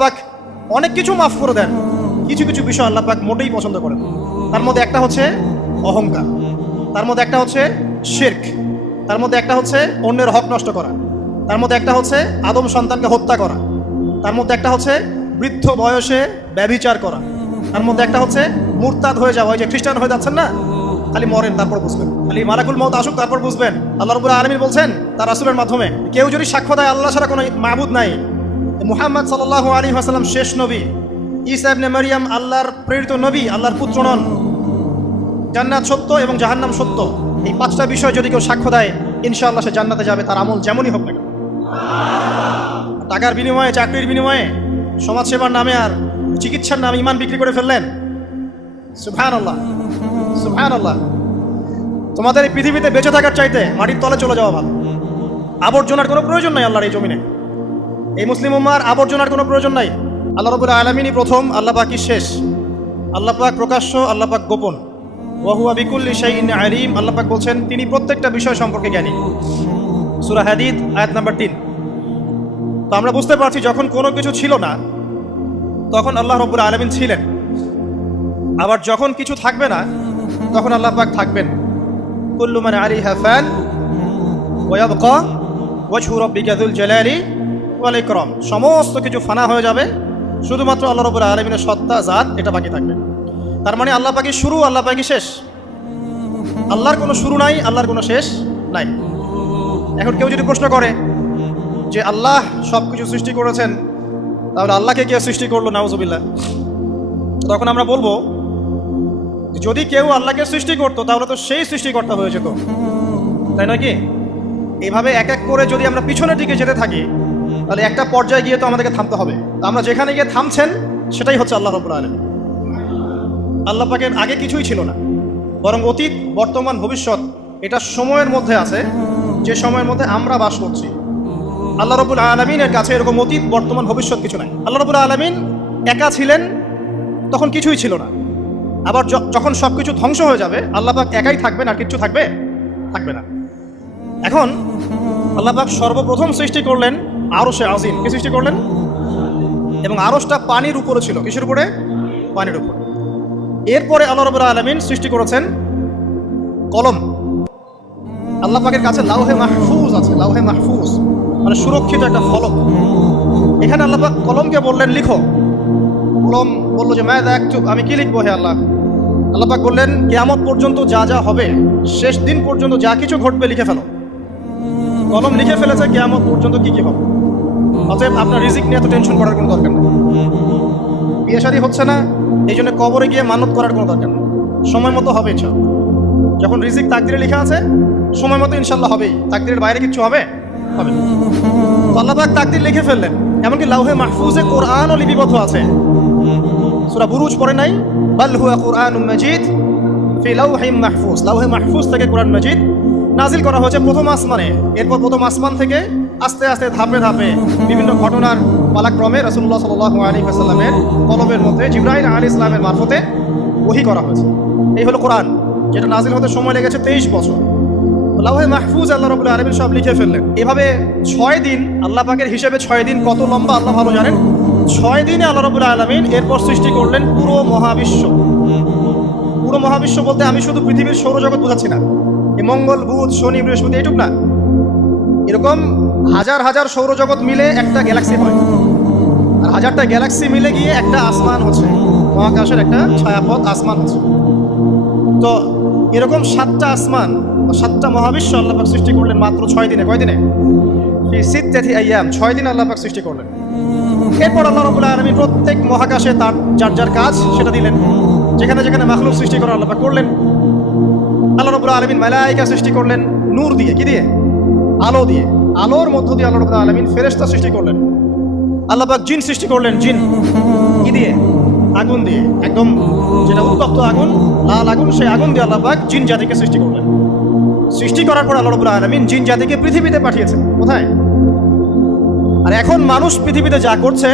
পাক অনেক কিছু মাফ করে দেন, কিছু কিছু বিষয় আল্লাহ পাক মোটেই পছন্দ করেন। তার মধ্যে একটা হচ্ছে অহংকার, তার মধ্যে একটা হচ্ছে শিরক, তার মধ্যে একটা হচ্ছে অন্যের হক নষ্ট করা, তার মধ্যে একটা হচ্ছে আদম সন্তানকে হত্যা করা, তার মধ্যে একটা হচ্ছে বৃদ্ধ বয়সে ব্যভিচার করা, তার মধ্যে একটা হচ্ছে মুরতাদ হয়ে যাওয়া। ওই যে খ্রিস্টান হয়ে যাচ্ছেন না, খালি মরেন তারপর বুঝবেন, খালি মালাকুল মউত আসুক তারপর বুঝবেন। আল্লাহ রাব্বুল আলামিন বলছেন তার রাসূলের মাধ্যমে, কেউ যদি সাক্ষ্য দেয় আল্লাহ ছাড়া কোনো মাবুদ নাই, মুহাম্মদ সাল্লাল্লাহু আলাইহি ওয়াসাল্লাম শেষ নবী, ঈসা ইবনে মারইয়াম আল্লাহর প্রেরিত নবী, আল্লাহর পুত্র নন, জান্নাত সত্য এবং জাহান্নাম সত্য, এই পাঁচটা বিষয় যদি কেউ সাক্ষ্য দেয় ইনশাআল্লাহ সে জান্নাতে যাবে, তার আমল যেমনই হোক না। টাকার বিনিময়ে, চাকরির বিনিময়ে, সমাজসেবার নামে আর চিকিৎসার নামে ঈমান বিক্রি করে ফেললেন। সুবহানাল্লাহ, সুবহানাল্লাহ। তোমাদের এই পৃথিবীতে বেঁচে থাকার চাইতে মাটির তলে চলে যাওয়া ভালো। আবর্জনার কোনো প্রয়োজন নাই আল্লাহর এই জমিনে, এই মুসলিম উম্মার আবর্জনার কোনো প্রয়োজন নাই। আল্লাহ রাব্বুল আলামিনই প্রথম, আল্লাহ পাকই শেষ। আল্লাহ পাক প্রকাশ্য, আল্লাহ পাক গোপন। ওয়া হুয়া বিকুল্লি শাইইন আলিম। আল্লাহ পাক বলছেন তিনি প্রত্যেকটা বিষয় সম্পর্কে জ্ঞানী। সূরা হাদীদ আয়াত নাম্বার 3। তো আমরা বুঝতে পারছি যখন কোনো কিছু ছিল না তখন আল্লাহ রাব্বুল আলামিন ছিলেন, আবার যখন কিছু থাকবে না তখন আল্লাহ পাক থাকবেন। কুল্লু মান আলাইহা ফান ওয়া ইয়াবকা ওয়াজহু রাব্বিকা যুল জালালি ওয়াল ইকরাম। সমস্ত কিছু ফানা হয়ে যাবে, শুধুমাত্র আল্লাহ রাব্বুল আলামিনের সত্তা, জাত এটা বাকি থাকবে। তার মানে আল্লাহ পাকই শুরু, আল্লাহ পাকই শেষ। আল্লাহর কোনো শুরু নাই, আল্লাহর কোনো শেষ নাই। এখন কেউ যদি প্রশ্ন করে যে আল্লাহ সব কিছু সৃষ্টি করেছেন, তাহলে আল্লাহকে কে সৃষ্টি করলো, নাউজুবিল্লাহ, তখন আমরা বলবো যদি কেউ আল্লাহকে সৃষ্টি করতো তাহলে তো সেই সৃষ্টিকর্তা হয়ে যেত, তাই নয় কি? এইভাবে এক এক করে যদি আমরা পিছনের দিকে যেতে থাকি তাহলে একটা পর্যায়ে গিয়ে তো আমাদেরকে থামতে হবে। তো আমরা যেখানে গিয়ে থামছেন সেটাই হচ্ছে আল্লাহ রাব্বুল আলামিন। আল্লাহ পাকের আগে কিছুই ছিল না, বরং অতীত, বর্তমান, ভবিষ্যৎ এটা সময়ের মধ্যে আছে, যে সময়ের মধ্যে আমরা বাস করছি। আল্লাহ রাব্বুল আলামিনের কাছে এরকম অতীত, বর্তমান, ভবিষ্যৎ কিছু নাই। আল্লাহ রাব্বুল আলামিন একা ছিলেন, তখন কিছুই ছিল না। আবার যখন সব কিছু ধ্বংস হয়ে যাবে আল্লাহ পাক একাই থাকবেন, আর কিছু থাকবে থাকবে না। এখন আল্লাহ পাক সর্বপ্রথম সৃষ্টি করলেন আরশে আজিম। কি সৃষ্টি করলেন? এবং আরশটা পানির উপরে ছিল। কিসের উপরে? পানির উপরে। এরপরে আল্লাহ রাব্বুল আলামিন সৃষ্টি করেছেন কলম। আল্লাহ পাকের কাছে লাউহে মাহফুজ আছে, লাউহে মাহফুজ মানে সুরক্ষিত একটা ফলক। এখানে আল্লাহ পাক কলমকে বললেন লিখো। কলম বললো যে মাযা আক্তুব, আমি কি লিখবো হে আল্লাহ? আল্লাহ পাক বললেন কিয়ামত পর্যন্ত যা যা হবে, শেষ দিন পর্যন্ত যা কিছু ঘটবে লিখে ফেলো। কলম লিখে ফেলেছে কিয়ামত পর্যন্ত কি কি হবে। অতএব আপনার রিজিক নিয়ে এত টেনশন করার কোনো দরকার নেই। বিয়ে শাদী হচ্ছে না, এই জন্য কবরে গিয়ে মানত করার কোনো দরকার নেই। সময় মতো হবে ইনশাআল্লাহ। যখন রিজিক তাকদিরে লেখা আছে সময় মতো ইনশাআল্লাহ হবেই। তাকদিরের বাইরে কিছু হবে? হবে না। তো আল্লাহ পাক তাকদির লিখে ফেললেন। এমনকি লাউহে মাহফুজে কোরআনও লিপিবদ্ধ আছে। সূরা বুরুজ পড়ে নাই? বাল হুয়া কুরআনুম মাজিদ ফি লাউহিম মাহফুজ। লাউহে মাহফুজ থেকে কোরআন মাজিদ নাজিল করা হয়েছে প্রথম আসমানে। এরপর প্রথম আসমান থেকে আস্তে আস্তে ধাপে ধাপে বিভিন্ন ঘটনার পালাক্রমে রাসূলুল্লাহ সাল্লাল্লাহু আলাইহি ওয়াসাল্লামের কলবের মধ্যে জিবরাইল আলাইহিস সালামের মারফতে ওহী করা হয়েছে। এই হলো কোরআন, যেটা নাজিল হতে সময় লেগেছে 23 বছর। লাউহে মাহফুজ আল্লাহ রাব্বুল আলামিন সব লিখে ফেললেন। এভাবে 6 দিন, আল্লাহ পাকের হিসেবে 6 দিন কত লম্বা আল্লাহ ভালো জানেন। 6 দিনে আল্লাহ রাব্বুল আলামিন এরপর সৃষ্টি করলেন পুরো মহাবিশ্ব। পুরো মহাবিশ্ব বলতে আমি শুধু পৃথিবীর সৌরজগৎ বোঝাচ্ছি না। এই মঙ্গল, বুধ, শনি, বৃহস্পতি এইটুক না, এরকম হাজার হাজার সৌরজগৎ মিলে একটা গ্যালাক্সি হয়, আর হাজারটা গ্যালাক্সি মিলে গিয়ে একটা আসমান হচ্ছে, মহাকাশের একটা ছায়াপথ আসমান হচ্ছে। তো এরকম 7টা আসমান, 7টা মহাবিশ্ব আল্লাহ পাক সৃষ্টি করলেন মাত্র 6 দিনে। কয় দিনে? ফি সিত্তাতি আইয়াম, 6 দিন আল্লাহ পাক সৃষ্টি করলেন। এরপর আল্লাহ রাব্বুল আলামিন প্রত্যেক মহাকাশে তার যার যার কাজ সেটা দিলেন। যেখানে যেখানে মাখলুক সৃষ্টি করা আল্লাহ পাক করলেন। আল্লাহ রাব্বুল আলামিন মালায়েকা সৃষ্টি করলেন নূর দিয়ে। কি দিয়ে? আলো দিয়ে। আলোর মধ্য দিয়ে আল্লাহ রাব্বুল আলামিন ফেরেশতা সৃষ্টি করলেন। আল্লাহ পাক জিন সৃষ্টি করলেন। জিন কি দিয়ে? আগুন দিয়ে। একদম যেটা উত্তপ্ত আগুন, লাল আগুন, সেই আগুন দিয়ে আল্লাহ পাক জিন জাতিকে সৃষ্টি করলেন। সৃষ্টি করার পর আল্লাহ রাব্বুল আলামিন জিন জাতিকে পৃথিবীতে পাঠিয়েছেন। কোথায়? আর এখন মানুষ পৃথিবীতে যা করছে,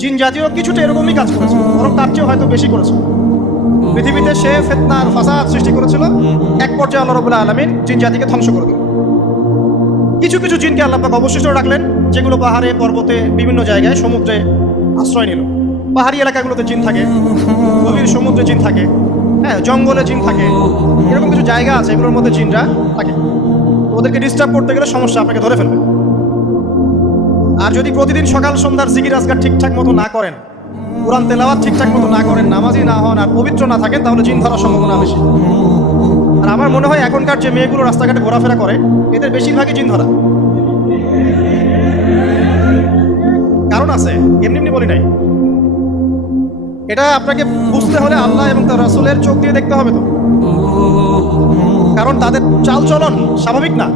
জিন জাতীয় কিছুটা এরকমই কাজ করেছে, বরং তার চেয়েও হয়তো বেশি করেছে। পৃথিবীতে সে ফিতনা আর ফাসাদ সৃষ্টি করেছিল। এক পর্যায়ে আল্লাহ রাব্বুল আলামিন জিন জাতিকে ধ্বংস করে দিলেন। কিছু কিছু জিনকে আল্লাহ পাক অবশিষ্ট রাখলেন, যেগুলো পাহাড়ে, পর্বতে, বিভিন্ন জায়গায়, সমুদ্রে আশ্রয় নিল। পাহাড়ি এলাকাগুলোতে জিন থাকে, গভীর সমুদ্রে জিন থাকে, হ্যাঁ, জঙ্গলে জিন থাকে, এরকম কিছু জায়গা আছে এগুলোর মধ্যে জিনরা থাকে। ওদেরকে ডিস্টার্ব করতে গেলে সমস্যা, আপনাকে ধরে ফেলবে। আর যদি প্রতিদিন সকাল সন্ধ্যার জিকির আজকার ঠিকঠাক মতো না করেন, কোরআন তেলাওয়াত ঠিকঠাক মতো না করেন, নামাজি না হন আর পবিত্র না থাকেন, তাহলে জিন ধরার সম্ভাবনা বেশি। আর আমার মনে হয় এখনকার যে মেয়েগুলো রাস্তাঘাটে ঘোরাফেরা করে, এদের বেশিরভাগই জিন ধরা। কারণ আছে, এমনি এমনি বলি নাই। এটা আপনাকে বুঝতে হলে আল্লাহ এবং তার রাসূলের চোখ দিয়ে দেখতে হবে তো, কারণ তাদের চালচলন স্বাভাবিক না।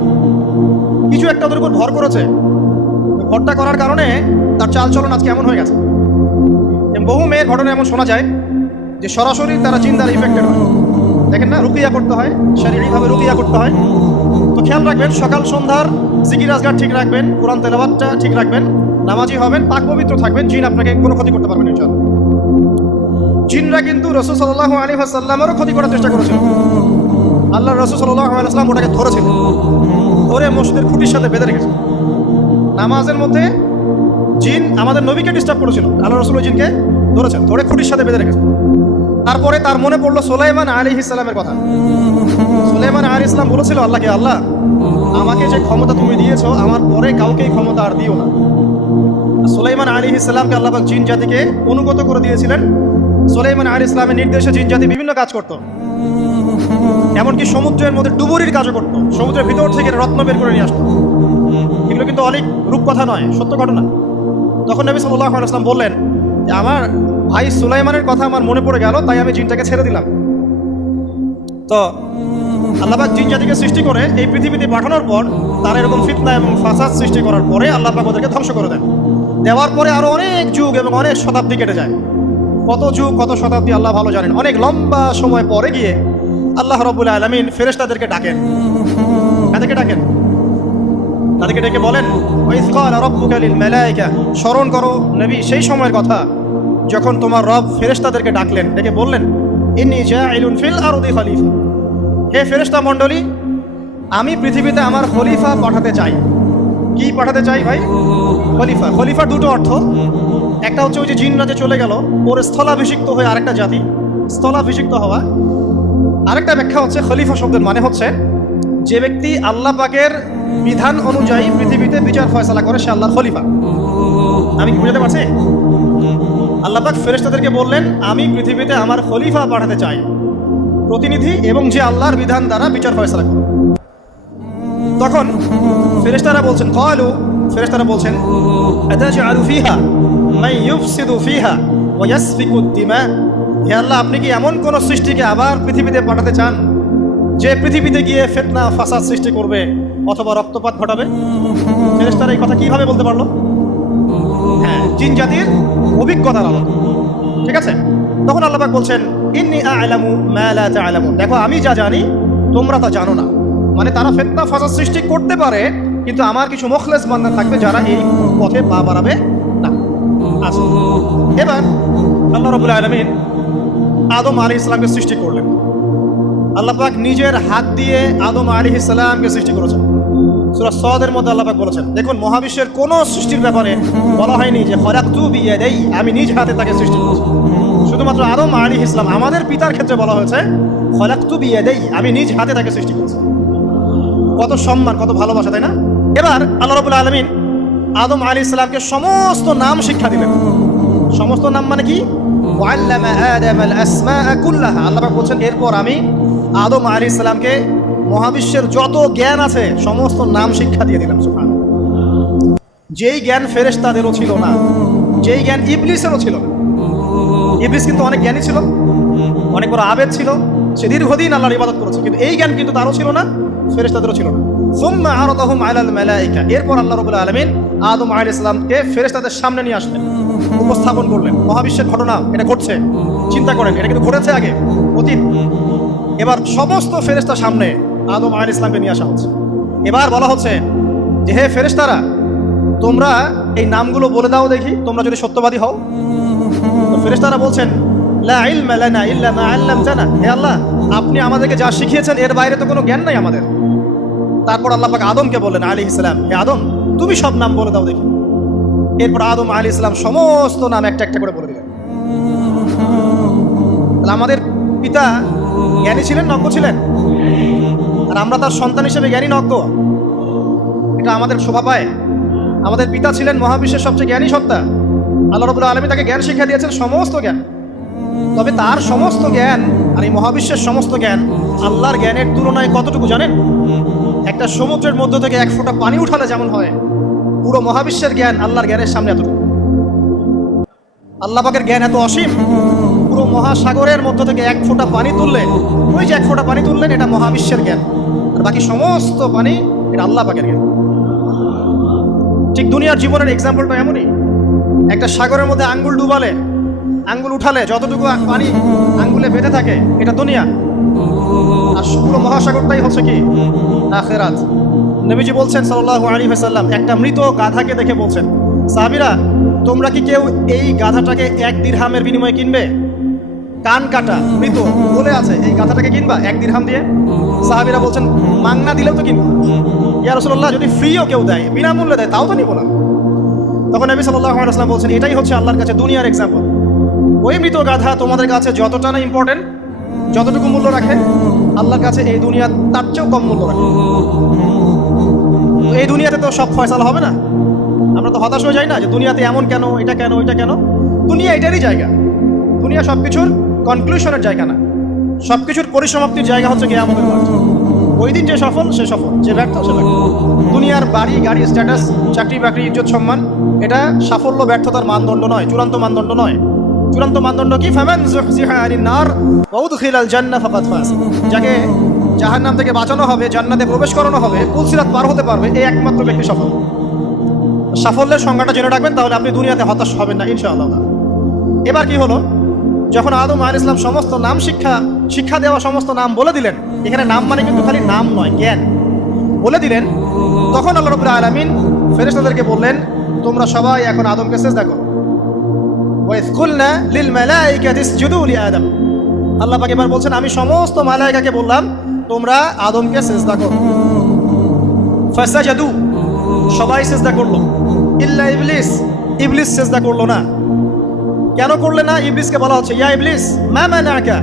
কিছু একটা ওদের উপর ভর করেছে, ভরটা করার কারণে তার চালচলন আজকে এমন হয়ে গেছে। বহু মেয়ের ঘটনা এমন শোনা যায় যে সরাসরি তারা জিন দ্বারা ইফেক্টেড হয়। দেখেন না, রুকিয়া করতে হয়, শারীরিকভাবে রুকিয়া করতে হয়। তো খেয়াল রাখবেন, সকাল সন্ধ্যার জিকির আজকার ঠিক রাখবেন, কোরআন তেলাওয়াতটা ঠিক রাখবেন, নামাজি হবেন, পাক পবিত্র থাকবেন, জিন আপনাকে কোনো ক্ষতি করতে পারবেন ইনশাআল্লাহ। জিনরা কিন্তু রাসূল সাল্লাল্লাহু আলাইহি ওয়াসাল্লামেরও ক্ষতি করার চেষ্টা করেছিল। আল্লাহর রাসূল সাল্লাল্লাহু আলাইহি ওয়াসাল্লাম ওটাকে ধরেছিল, ধরে মসজিদের খুঁটির সাথে বেঁধে রেখেছিল। নামাজের মধ্যে জিন আমাদের নবীকে ডিস্টার্ব করেছিল, আল্লাহ রাসূল জিনকে ধরেছেন, ধরে খুঁটির সাথে বেঁধে রেখেছেন। তারপরে তার মনে পড়লো সুলাইমান আলাইহিস সালামের কথা। সুলাইমান আলাইহিস সালাম বলেছিল আল্লাহকে, আল্লাহ আমাকে যে ক্ষমতা তুমি দিয়েছো, আমার পরে কাউকেই ক্ষমতা আর দিও না। সুলাইমান আলাইহিস সালামকে আল্লাহ পাক জিন জাতিকে অনুগত করে দিয়েছিলেন। সুলাইমান আলাইহিস সালামের নির্দেশে জিন জাতি বিভিন্ন কাজ করত, এমনকি সমুদ্রের মধ্যে ডুবুরির কাজও করত, সমুদ্রের ভিতর থেকে রত্ন বের করে নিয়ে আসতো। এগুলো কিন্তু অনেক রূপকথা নয়, সত্য ঘটনা। তখন নবী সাল্লাল্লাহু আলাইহি ওয়াসাল্লাম বললেন যে আমার ভাই সুলাইমানের কথা আমার মনে পড়ে গেল, তাই আমি জিনটাকে ছেড়ে দিলাম। তো আল্লাহ পাক জিন জাতিকে সৃষ্টি করে এই পৃথিবীতে পাঠানোর পর তারা এরকম ফিতনা এবং ফাসাদ সৃষ্টি করার পরে আল্লাহ পাক ওদেরকে ধ্বংস করে দেন। দেওয়ার পরে আরো অনেক যুগ এবং অনেক শতাব্দী কেটে যায়। কত যুগ কত শতাব্দী আল্লাহ ভালো জানেন। অনেক লম্বা সময় পরে গিয়ে আল্লাহ রাব্বুল আলামিন ফেরেশতাদেরকে ডাকেন। তাদেরকে ডাকেন, তাদেরকে ডেকে বলেন, ওয়াইজ ক্বালা রাব্বুকা লিল মালায়েকা, স্মরণ করো নবী সেই সময়ের কথা যখন তোমার রব ফেরেশতাদেরকে ডাকলেন, ডেকে বললেন, ইন্নী জাইলুন ফিল আরদি খলিফা, হে ফেরেশতা মণ্ডলী, আমি পৃথিবীতে আমার খলিফা পাঠাতে চাই। কি পাঠাতে চাই ভাই? খলিফা। খলিফার দুটো অর্থ, একটা হচ্ছে ওই যে জিনরা যে চলে গেল ওর স্থলাভিষিক্ত হয়ে আরেকটা জাতি, স্থলাভিষিক্ত হওয়া। আরেকটা ব্যাখ্যা হচ্ছে খলিফা শব্দের মানে হচ্ছে যে ব্যক্তি আল্লাহ পাকের বিধান অনুযায়ী পৃথিবীতে বিচার ফয়সালা করে, সে আল্লাহর খলিফা। আমি কি বুঝাতে পারছি? আল্লাহ পাক ফেরেশতাদেরকে বললেন, আমি পৃথিবীতে আমার খলিফা পাঠাতে চাই, প্রতিনিধি, এবং যে আল্লাহর বিধান দ্বারা বিচার ফয়সালা করে। তখন ফেরেশতারা বলছেন, ক্বালু, ফেরেশতারা বলছেন, আতাজআলু ফিহা মান ইউফসিদু ফিহা ওয়া ইয়াসফিকু দিমা, হে আল্লাহ, আপনি কি এমন কোন সৃষ্টিকে আবার পৃথিবীতে পাঠাতে চান যে পৃথিবীতে গিয়ে ফিতনা ফাসাদ সৃষ্টি করবে অথবা রক্তপাত ঘটাবে? ফেরেশতারা এই কথা কিভাবে বলতে পারলো? হ্যাঁ, জিন জাতির অভিজ্ঞতার আলো। ঠিক আছে? তখন আল্লাহ পাক বলছেন, ইন্নী আ'লামু মা লা তা'লামুন, দেখো আমি যা জানি তোমরা তা জানো না। মানে তারা ফিতনা ফাসাদ সৃষ্টি করতে পারে, কিন্তু আমার কিছু মুখলেস বান্দা থাকবে যারা এই পথে পা বাড়াবে না। আচ্ছা, এবার আল্লাহ রাব্বুল আলামিন আদম আলাইহিস সালামকে সৃষ্টি করলেন। আল্লাহ পাক নিজের হাত দিয়ে আদম আলাইহিস সালামকে সৃষ্টি করেছেন। সূরা সাদের মধ্যে আল্লাহ পাক বলেছেন, দেখুন মহাবিশ্বের কোন সৃষ্টির ব্যাপারে বলা হয়নি যে খলাকতু বিয়াদাই, আমি নিজ হাতে তাকে সৃষ্টি করেছি। শুধুমাত্র আদম আলাইহিস সালাম, আমাদের পিতার ক্ষেত্রে বলা হয়েছে খলাকতু বিয়াদাই, আমি নিজ হাতে তাকে সৃষ্টি করেছি। কত সম্মান, কত ভালোবাসা, তাই না? এবার আল্লাহ রাব্বুল আলামিন আদম আলাইহিস সালামকে সমস্ত নাম শিক্ষা দিলেন। সমস্ত নাম মানে কি? ওয়াল্লামা আদামাল আসমাআ কুল্লাহা, আল্লাহ পাক বলছেন এরপর আমি আদম আলাইহিস সালামকে মহাবিশ্বের যত জ্ঞান আছে সমস্ত নাম শিক্ষা দিয়ে দিলাম। সুবহানাল্লাহ। যেই জ্ঞান ফেরেশতাদেরও ছিল না, যেই জ্ঞান ইবলিসেরও ছিল না। ইবলিস কিন্তু অনেক জ্ঞানী ছিল, অনেক বড় আবেদ ছিল, সে দীর্ঘদিন আল্লাহর ইবাদত করেছে, কিন্তু এই জ্ঞান কিন্তু তারও ছিল না, ফেরেশতাদেরও ছিল না। সুম্মা আরাদাহুম আলাল মালায়েকা, এরপর আল্লাহ রাব্বুল আলামিন আদম আলাইহিস সালামকে ফেরেশতাদের সামনে নিয়ে আসলেন, উপস্থাপন করলেন। মহাবিশ্বের ঘটনা, এটা ঘটছে, চিন্তা করেন, এটা কিন্তু ঘটেছে আগে, অতীত। এবার সমস্ত ফেরেশতার সামনে আদম আলাইহিস সালামকে নিয়ে আসা হচ্ছে। এবার বলা হচ্ছে যে হে ফেরেশতারা, তোমরা এই নামগুলো বলে দাও দেখি, তোমরা যদি সত্যবাদী হও। তো ফেরেশতারা বলছেন, লা ইলমা লানা ইল্লা মা আল্লামতানা, হে আল্লাহ, আপনি আমাদেরকে যা শিখিয়েছেন এর বাইরে তো কোনো জ্ঞান নাই আমাদের। তারপর আল্লাহ পাক আদমকে বললেন আলাইহিস সালাম, হে আদম, তুমি সব নাম বলে দাও দেখি। এরপর আদম আলাইহিস সালাম সমস্ত নাম একটা একটা করে বলে দিলেন। তাহলে আমাদের পিতা জ্ঞানী ছিলেন, নজ্ঞ ছিলেন, আর আমরা তার সন্তান হিসেবে জ্ঞানী নজ্ঞ, এটা আমাদের শোভা পায়। আমাদের পিতা ছিলেন মহাবিশ্বের সবচেয়ে জ্ঞানী সত্তা। আল্লাহ রাব্বুল আলামিন তাকে জ্ঞান শিক্ষা দিয়েছেন, সমস্ত জ্ঞান। তবে তার সমস্ত জ্ঞান আর এই মহাবিশ্বের সমস্ত জ্ঞান আল্লাহর জ্ঞানের তুলনায় কতটুকু জানেন? একটা সমুদ্রের মধ্য থেকে এক ফোঁটা পানি উঠালে যেমন হয়, পুরো মহাবিশ্বের জ্ঞান আল্লাহর জ্ঞানের সামনে এতটুকু। আল্লাহ পাকের জ্ঞান এত অসীম, পুরো মহাসাগরের মধ্য থেকে এক ফোঁটা পানি তুললে, ওই যে এক ফোঁটা পানি তুললেন, এটা মহাবিশ্বের জ্ঞান, আর বাকি সমস্ত পানি এটা আল্লাহ পাকের জ্ঞান। ঠিক দুনিয়ার জীবনের এক্সাম্পলটা এমনই। একটা সাগরের মধ্যে আঙ্গুল ডুবালে, আঙ্গুল উঠালে যতটুকু পানি আঙ্গুলে বেঁধে থাকে, এটা দুনিয়া। আর পুরো মহাসাগরটাই হচ্ছে কি? আখিরাত। নবীজি বলছেন সাল্লাল্লাহু আলাইহি ওয়াসাল্লাম, একটা মৃত গাধাকে দেখে বলছেন, সাহাবীরা তোমরা কি কেউ এই গাধাটাকে 1 দিরহামের বিনিময়ে কিনবে? কান কাটা মৃত বলে আছে, এই গাধাটাকে কিনবা 1 দিরহাম দিয়ে? সাহাবীরা বলছেন, মাংনা দিলেও তো কিনবো। ইয়া রাসূলুল্লাহ, যদি ফ্রিও কেউ দেয়, বিনামূল্যে দেয়, তাও তো নিব না। তখন নবী সাল্লাল্লাহু আলাইহি ওয়াসাল্লাম বলছেন, এটাই হচ্ছে আল্লাহর কাছে দুনিয়ার এক্সাম্পল। ওই মৃত গাধা তোমাদের কাছে যতটা না ইম্পর্টেন্ট, যতটুকু মূল্য রাখে, আল্লাহর কাছে এই দুনিয়া তার চেয়েও কম মূল্য রাখে। তো এই দুনিয়াতে তো সব ফয়সালা হবে না। আমরা তো হতাশ হয়ে যাই না যে দুনিয়াতে এমন কেন, এটা কেন, ওইটা কেন। দুনিয়া এটারই জায়গা। দুনিয়া সব কিছুর কনক্লুশনের জায়গা না, সব কিছুর পরিসমাপ্তির জায়গা হচ্ছে কিয়ামতের মাঠ। ওই দিন যে সফল সে সফল, যে ব্যর্থ সে ব্যর্থ। দুনিয়ার বাড়ি গাড়ি, স্ট্যাটাস, চাকরি বাকরি, ইজ্জত সম্মান, এটা সাফল্য ব্যর্থতার মানদণ্ড নয়, চূড়ান্ত মানদণ্ড নয়। চূড়ান্ত মানদণ্ড কি? ফামান যুহজিহা আনিন নার ওয়া উদখিলাল জান্নাহ ফাকাদ ফাজ। যাকে জাহান্নাম থেকে বাঁচানো হবে, জান্নাতে প্রবেশ করানো হবে, পুলসিরাত পার হতে পারবে, এই একমাত্র ব্যক্তি সফল। সাফল্যের সংজ্ঞাটা জেনে রাখবেন, তাহলে আপনি দুনিয়াতে হতাশ হবেন না ইনশাআল্লাহ। এবার কি হলো, যখন আদম আলাইহিস সালাম সমস্ত নাম শিক্ষা দেওয়া সমস্ত নাম বলে দিলেন, এখানে নাম মানে কিন্তু খালি নাম নয়, জ্ঞান বলে দিলেন, তখন আল্লাহ রাব্বুল আলামিন ফেরেশতাদেরকে বললেন, তোমরা সবাই এখন আদমকে সিজদা করো। ওয়াইয কুলনা লিল মালাইকাতি ইসজুদু লিআদম। আল্লাহ পাক এবার বলছেন, আমি সমস্ত মালায়েকাকে বললাম তোমরা আদমকে সিজদা করো। ফাসাজাদু, সবাই সিজদা করলো, ইল্লা ইবলিস, ইবলিস সিজদা করলো না। কেন করলে না? ইবলিসকে বলা হচ্ছে, ইয়া ইবলিস মা মানাকা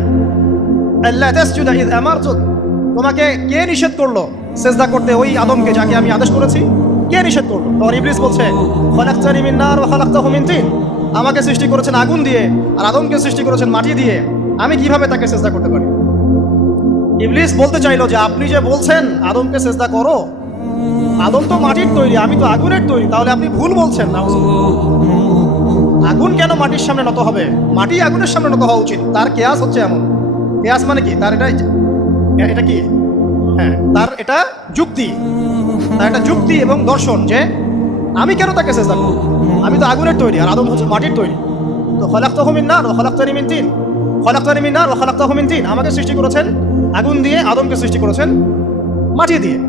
আল্লা তাসজুদা ইয আমারতুক। তোমাকে কে নিষেধ করলো সিজদা করতে ওই আদমকে, যাকে আমি আদেশ করেছি? কে নিষেধ করলো? তখন ইবলিস বলছে, খালাকতানি মিন নার ওয়া খালাকতাহু মিন তিন। আমাকে সৃষ্টি করেছেন আগুন দিয়ে, আর আদমকে সৃষ্টি করেছেন মাটি দিয়ে, আমি কিভাবে তাকে সিজদা করতে পারি? ইবলিস বলতে চাইলো যে আপনি যে বলছেন আদমকে সিজদা করো, আদম তো মাটির তৈরি, আমি তো আগুনের তৈরি, তাহলে আপনি ভুল বলছেন। আগুন কেন মাটির সামনে নত হবে? মাটি আগুনের সামনে নত হওয়া উচিত। তার কেয়াস হচ্ছে এমন। কেয়াস মানে কি? তার এটা কি? হ্যাঁ, তার এটা যুক্তি, তার একটা যুক্তি এবং দর্শন যে আমি কেন তাকে সিজদা করব? আমি তো আগুনের তৈরি, আর আদম হচ্ছে মাটির তৈরি। তো খালাকতাহু মিন নার ওয়া খালাকতানি মিন তিন, খালাকতানি মিন নার ওয়া খালাকতাহু মিন তিন। আমাকে সৃষ্টি করেছেন আগুন দিয়ে, আদমকে সৃষ্টি করেছেন মাটি দিয়ে।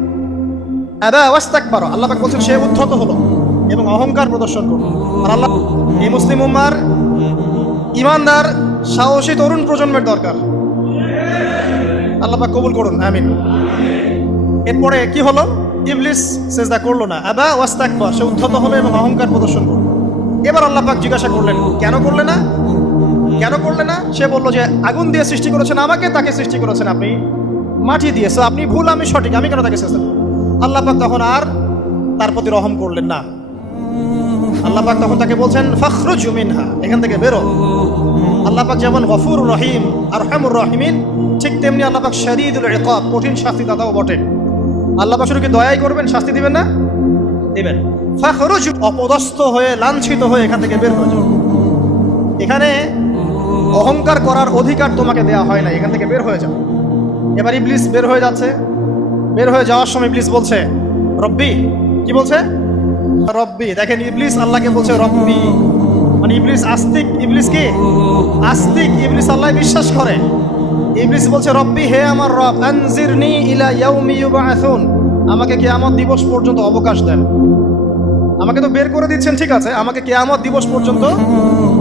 আবা ওয়াস্তাকবারা, আল্লাহ পাক বলছেন সে উদ্ধত হলো এবং অহংকার প্রদর্শন করলো। আর আল্লাহ, এই মুসলিম উম্মার ইমানদার সাহসী তরুণ প্রজন্মের দরকার। আল্লাহ পাক কবুল করুন, আমিন। এরপরে কি হলো? ইবলিস সিজদা করলো না, আবা ওয়াস্তাকবার, সে উদ্ধত হলো এবং অহংকার প্রদর্শন করলো। এবার আল্লাহ পাক জিজ্ঞাসা করলেন, কেন করলে না? কেন করলে না? সে বলল যে আগুন দিয়ে সৃষ্টি করেছেন আমাকে, তাকে সৃষ্টি করেছেন আপনি মাটি দিয়ে, সো আপনি ভুল, আমি সঠিক, আমি কেন তাকে সিজদা করব? আল্লাহ পাক তখন আর তার প্রতি রহম করলেন না। আল্লাহ পাক তখন তাকে বলছেন, ফাখরুজ মিনহা, এখান থেকে বেরো। আল্লাহ পাক যেমন গফুর রহিম আর রহমুর রহিমিন, ঠিক তেমনি আল্লাহ পাক শাদীদুল ইকাব, কঠিন শাস্তি দাতাও বটে। আল্লাহ পাক শুধু কি দয়াই করবেন, শাস্তি দিবেন না? দিবেন। ফাখরুজ, অপদস্থ হয়ে, লাঞ্ছিত হয়ে এখান থেকে বের হয়ে যাও। এখানে অহংকার করার অধিকার তোমাকে দেওয়া হয় না, এখান থেকে বের হয়ে যাও। এবার ইবলিস বের হয়ে যাচ্ছে। বের হয়ে যাওয়ার সময় ইবলিস বলছে রব্বি। কি বলছে? রব্বি। দেখেন, ইবলিস আল্লাহকে বলছে রব্বি, মানে ইবলিস আস্তিক। ইবলিস কি? আস্তিক। ইবলিস আল্লাহ বিশ্বাস করে। ইবলিস বলছে রব্বি, হে আমার রব, আনজিরনি ইলা ইয়াউমি ইউবআসুন, আমাকে কিয়ামত দিবস পর্যন্ত অবকাশ দেন। আমাকে তো বের করে দিচ্ছেন, ঠিক আছে, আমাকে কিয়ামত দিবস পর্যন্ত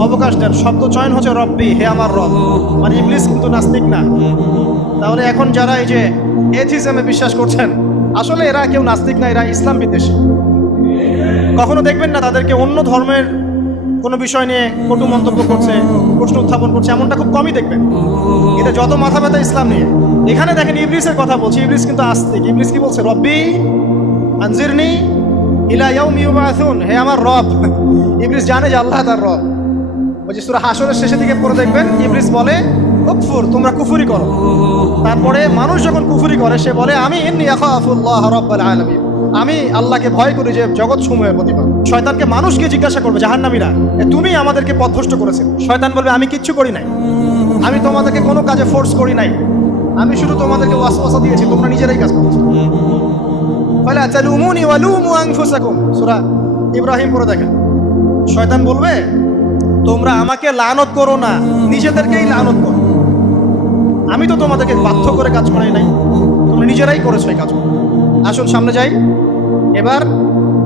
অবকাশ দেন। শব্দ চয়ন হচ্ছে রব্বি, হে আমার রব। মানে ইবলিস কিন্তু নাস্তিক না। তাহলে এখন যারা এই যে এথিজমে বিশ্বাস করছেন, আসলে এরা কেউ নাস্তিক না, এরা ইসলাম বিদ্বেষী। কখনো দেখবেন না তাদেরকে অন্য ধর্মের কোনো বিষয় নিয়ে কটু মন্তব্য করছে, প্রশ্ন উত্থাপন করছে, এমনটা খুব কমই দেখবেন। এতে যত মাথা ব্যথা ইসলাম নিয়ে। এখানে দেখেন ইবলিসের কথা বলছি, ইবলিস কিন্তু আস্তিক। ইবলিস কি বলছে? রব্বি আনজিরনি ইলা ইয়াউমি ইউবাসুন, হে আমার রব। ইবলিস জানে যে আল্লাহ তার রব। ওই যে সূরা হাশরের শেষের দিকে পড়ে দেখবেন ইবলিস বলে কুফর, তোমরা কুফরি করো। তারপরে মানুষ যখন কুফরি করে সে বলে আমি ইন্নী আখাফুল্লাহ রাব্বাল আলামিন, আমি আল্লাহকে ভয় করি যে জগৎ সমূহের প্রতিপালক। শয়তানকে মানুষকে জিজ্ঞাসা করবে জাহান্নামীরা, তুমি আমাদেরকে পথভ্রষ্ট করেছে। শয়তান বলবে আমি কিচ্ছু করি নাই, আমি তোমাদেরকে কোনো কাজে ফোর্স করি নাই, আমি শুধু তোমাদেরকে ওয়াসওয়াসা দিয়েছি, তোমরা নিজেরাই কাজ করছো। ফালা তালুমুনি ওয়ালুমু আনফুসাকুম, সূরা ইব্রাহিম পড়ে দেখেন। শয়তান বলবে তোমরা আমাকে লানত করো না, নিজেদেরকেই লানত করো, আমি তো তোমাদেরকে বাধ্য করে কাজ করাই নাই, তোমরা নিজেরাই করেছো এই কাজ। আসুন সামনে যাই। এবার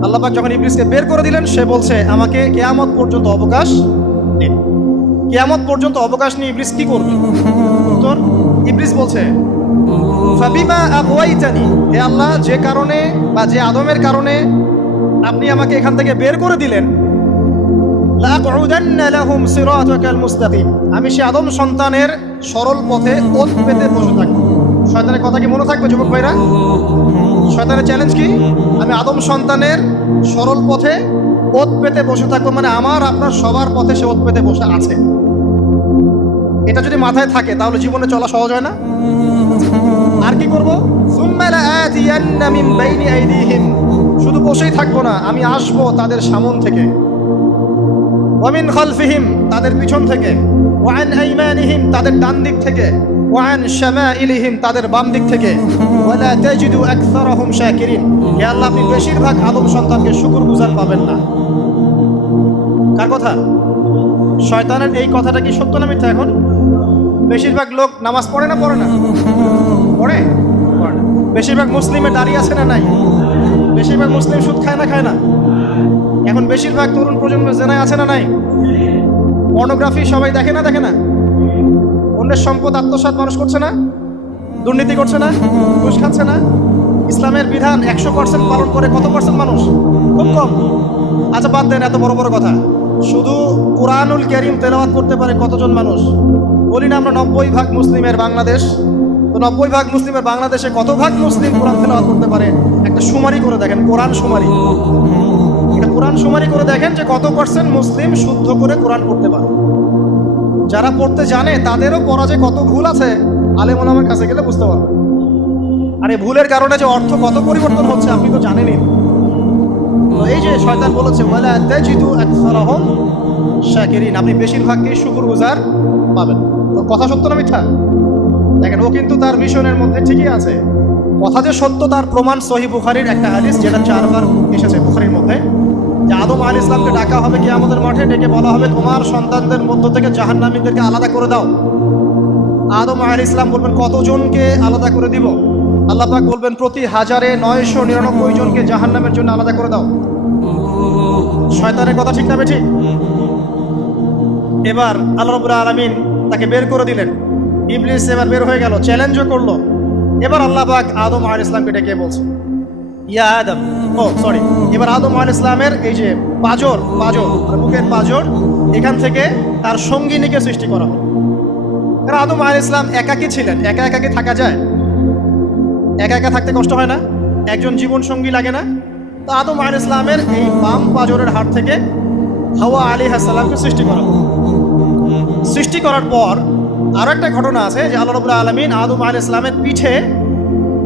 আল্লাহ পাক যখন ইবলিসকে বের করে দিলেন, সে বলছে আমাকে কিয়ামত পর্যন্ত অবকাশ দিন। কিয়ামত পর্যন্ত অবকাশ নিয়ে ইবলিস কি করবে? উত্তর, ইবলিস বলছে ফাবিমা আগওয়াইতানি, হে আল্লাহ, যে কারণে বা যে আদমের কারণে আপনি আমাকে এখান থেকে বের করে দিলেন, লাআকউদান্না লাহুম সিরাতাকাল মুস্তাকিম, আমি সে আদম সন্তানের সরল পথে ওত পেতে বসে থাকবো। শয়তানের কথা কি মনে থাকবে যুবক ভাইরা? শয়তানের চ্যালেঞ্জ কি? আমি আদম সন্তানের সরল পথে ওত পেতে বসে থাকবো, মানে আমার আপনার সবার পথে সে ওত পেতে বসে আছে। এটা যদি মাথায় থাকে তাহলে জীবনে চলা সহজ হয় না? আর কি করবো? সুম্মা লাআতিয়ান্না মিন বাইনি আইদিহিম, শুধু বসেই থাকবো না, আমি আসবো তাদের সামন থেকে, ওয়া মিন খালফিহিম, তাদের পিছন থেকে, ওয়া আন আইমানিহিম, তাদের ডান দিক থেকে, ওয়া আন শামাইলিহিম, তাদের বাম দিক থেকে, ওয়া লা তাজিদু আকসারাহুম শাকিরিন, হে আল্লাহ, আপনি বেশিরভাগ আদম সন্তানকে শুকরগুজার পাবেন না। কার কথা? শয়তানের এই কথাটা কি সত্য না মিথ্যা? এখন বেশিরভাগ লোক নামাজ পড়ে না পড়ে না? পড়ে পড়ে না। বেশিরভাগ মুসলিমের দাঁড়িয়ে আছে না নাই? বেশিরভাগ মুসলিম সুদ খায় না খায় না? এখন বেশিরভাগ তরুণ প্রজন্মের জেনায় আছে না নাই? পর্নোগ্রাফি সবাই দেখে না দেখে না? অন্যের সম্পদ আত্মসাৎ মানুষ করছে না? দুর্নীতি করছে না? ঘুষ খাচ্ছে না? ইসলামের বিধান 100% পালন করে কত পার্সেন্ট মানুষ? খুব কম। আচ্ছা বাদ দেন এত বড় বড় কথা, শুধু কুরআনুল কারীম তেলাওয়াত করতে পারে কতজন মানুষ? বলি না আমরা 90% মুসলিমের বাংলাদেশ, তো 90% মুসলিমের বাংলাদেশে কত ভাগ মুসলিম কোরআন তেলাওয়াত করতে পারে? একটা শুমারি করে দেখেন, কোরআন শুমারি, এটা কোরআন শুমারি করে দেখেন যে কত পার্সেন্ট মুসলিম শুদ্ধ করে কোরআন পড়তে পারে। যারা পড়তে জানে তাদেরও পড়া যে কত ভুল আছে আলেম ওলামার কাছে গেলে বুঝতে পারবেন। আর এই ভুলের কারণে যে অর্থ কত পরিবর্তন হচ্ছে আপনি তো জানেনই। তো এই যে শয়তান বলেছে ওয়ালা তাজিদু আকসারাহুম শাকিরিন, আপনি বেশিরভাগকেই শুকরগুজার পাবেন। তো কথা সত্য না মিথ্যা? দেখেন ও কিন্তু তার মিশনের মধ্যে ঠিকই আছে। কথা যে সত্য তার প্রমাণ সহিহ বুখারীর একটা হাদিস, যেটা 4 বার এসেছে বুখারীর মধ্যে, যে আদম আলাইহিস সালামকে ডাকা হবে কিয়ামতের মাঠে, ডেকে বলা হবে তোমার সন্তানদের মধ্য থেকে জাহান্নামীদেরকে আলাদা করে দাও। আদম আলাইহিস সালাম বলবেন কতজনকে আলাদা করে দিব? আল্লাহ পাক বলবেন প্রতি 1099 জনকে জাহান্নামের জন্য আলাদা করে দাও। শয়তানের কথা ঠিক না বেঠিক? এবার আল্লাহ রাব্বুল আলামিন তাকে বের করে দিলেন। ইবলিস এবার বের হয়ে গেল, চ্যালেঞ্জও করলো। এবার আল্লাহ পাক আদম আলাইহিস সালামকে ডেকে বলছে ইয়া আদম, এবার আদম আলাইহিস সালামের এই যে পাজর বুকের পাজর, এখান থেকে তার সঙ্গিনীকে সৃষ্টি করা হলো। কারণ আদম আলাইহিস সালাম একাকী ছিলেন, একা একাকী থাকা যায়? একা একা থাকতে কষ্ট হয় না? একজন জীবন সঙ্গী লাগে না? তো আদম আলাইহিস সালামের এই বাম পাজরের হাড় থেকে হাওয়া আলাইহিস সালামকে সৃষ্টি করা হলো। সৃষ্টি করার পর আরো একটা ঘটনা আছে যে আল্লাহ রাব্বুল আলামিন আদম আলাইহিস সালামের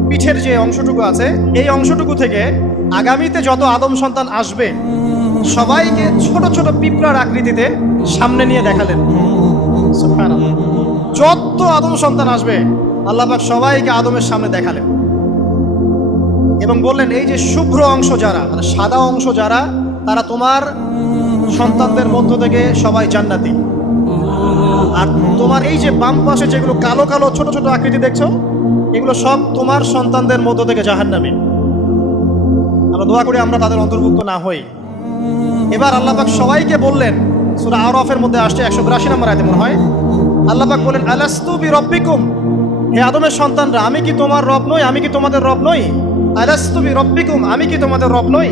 পিঠের যে অংশটুকু আছে, এই অংশটুকু থেকে আগামীতে যত আদম সন্তান আসবে সবাইকে ছোট ছোট পিঁপড়ার আকৃতিতে সামনে নিয়ে দেখালেন। সুবহানাল্লাহ, যত আদম সন্তান আসবে আল্লাহ পাক সবাইকে আদমের সামনে দেখালেন এবং বললেন এই যে শুভ্র অংশ যারা, মানে সাদা অংশ যারা, তারা তোমার সন্তানদের মধ্য থেকে সবাই জান্নাতি। আর তোমার এই যে বাম পাশে যেগুলো কালো কালো ছোট ছোট আকৃতি দেখছো, এগুলো সব তোমার সন্তানদের মধ্য থেকে জাহান্নামী। আমরা দোয়া করি আমরা তাদের অন্তর্ভুক্ত না হই। এবার আল্লাহ পাক সবাইকে বললেন, সূরা আরাফের মধ্যে আসছে 182 নম্বর আয়াতে মনে হয়, আল্লাহ পাক বলেন আলাস্তু বিরব্বিকুম, হে আদমের সন্তানরা, আমি কি তোমার রব নই? আমি কি তোমাদের রব নই? আলাস্তু বিরব্বিকুম, আমি কি তোমাদের রব নই?